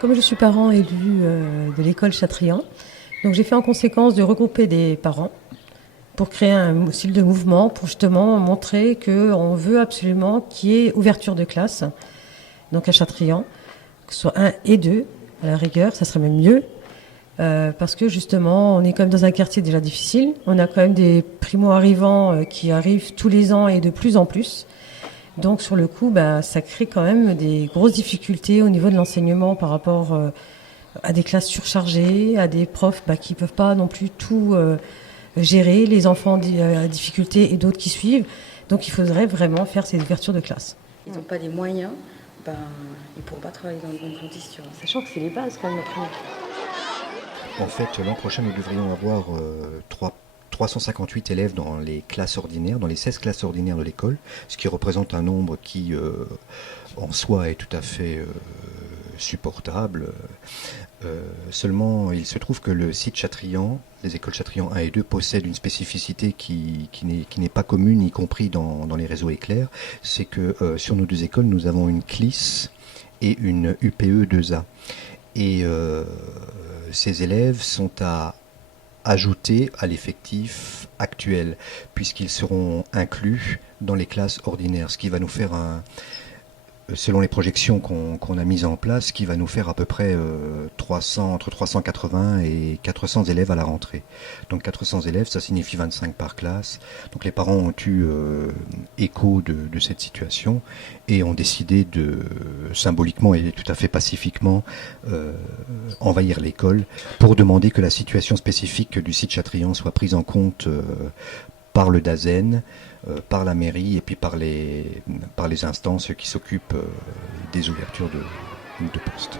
Comme je suis parent élu de l'école Chatrian, donc j'ai fait en conséquence de regrouper des parents pour créer un style de mouvement, pour justement montrer qu'on veut absolument qu'il y ait ouverture de classe, donc à Chatrian, que ce soit 1 et 2, à la rigueur, ça serait même mieux, parce que justement, on est quand même dans un quartier déjà difficile, on a quand même des primo-arrivants qui arrivent tous les ans et de plus en plus. Donc sur le coup, ça crée quand même des grosses difficultés au niveau de l'enseignement par rapport à des classes surchargées, à des profs qui peuvent pas non plus tout gérer, les enfants à difficulté et d'autres qui suivent. Donc il faudrait vraiment faire ces ouvertures de classe. Ils n'ont pas des moyens, ils ne pourront pas travailler dans de bonnes conditions. Sachant que c'est les bases quand même. En fait, l'an prochain, nous devrions avoir 358 élèves dans les classes ordinaires, dans les 16 classes ordinaires de l'école, ce qui représente un nombre qui, en soi, est tout à fait supportable. Seulement, il se trouve que le site Chatrian, les écoles Chatrian 1 et 2, possède une spécificité qui n'est pas commune, y compris dans les réseaux éclairs. C'est que sur nos deux écoles, nous avons une CLIS et une UPE 2A. Et ces élèves sont à ajouter à l'effectif actuel, puisqu'ils seront inclus dans les classes ordinaires, ce qui va nous faire selon les projections qu'on a mises en place, qui va nous faire à peu près entre 380 et 400 élèves à la rentrée. Donc 400 élèves, ça signifie 25 par classe. Donc les parents ont eu écho de cette situation et ont décidé de, symboliquement et tout à fait pacifiquement, envahir l'école pour demander que la situation spécifique du site Chatrian soit prise en compte par le DAZEN, par la mairie et puis par les instances qui s'occupent des ouvertures de postes.